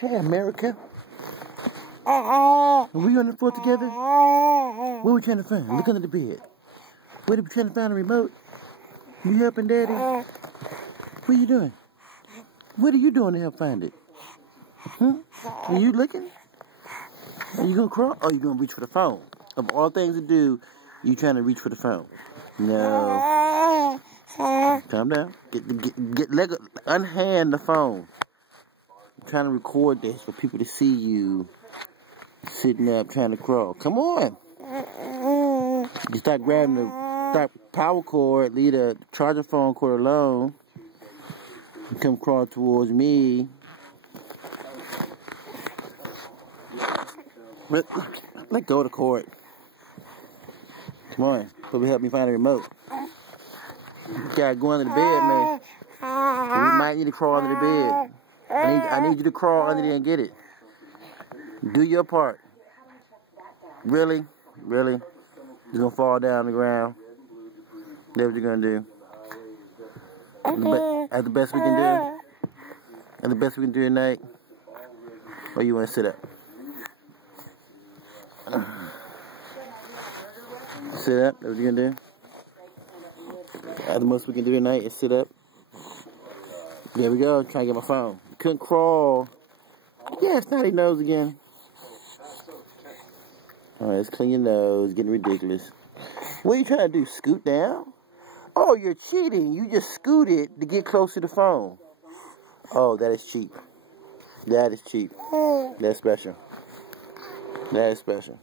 Hey, America. Are we on the floor together? What are we trying to find? Look under the bed. What are we trying to find? A remote? You helping Daddy? What are you doing? What are you doing to help find it? Are you looking? Are you going to crawl? Or are you going to reach for the phone? Of all things to do, you trying to reach for the phone. No. Calm down. Unhand the phone. I'm trying to record this for people to see you sitting up trying to crawl. Come on. You start grabbing the power cord, leave the charger phone cord alone. You come crawl towards me. Let go of the cord. Come on. Probably help me find a remote. You gotta go under the bed, man. We might need to crawl under the bed. I need you to crawl under there and get it. Do your part. Really? Really? You're gonna fall down on the ground. That's what you're gonna do. That's the best we can do. That's the best we can do tonight. Or you wanna sit up? Sit up. That's what you're gonna do. That's the most we can do tonight is sit up. There we go. Trying to get my phone. Couldn't crawl. Yeah, snotty nose again. Alright, let's clean your nose. Getting ridiculous. What are you trying to do? Scoot down? Oh, you're cheating. You just scooted to get close to the phone. Oh, that is cheap. That is cheap. That's special. That is special.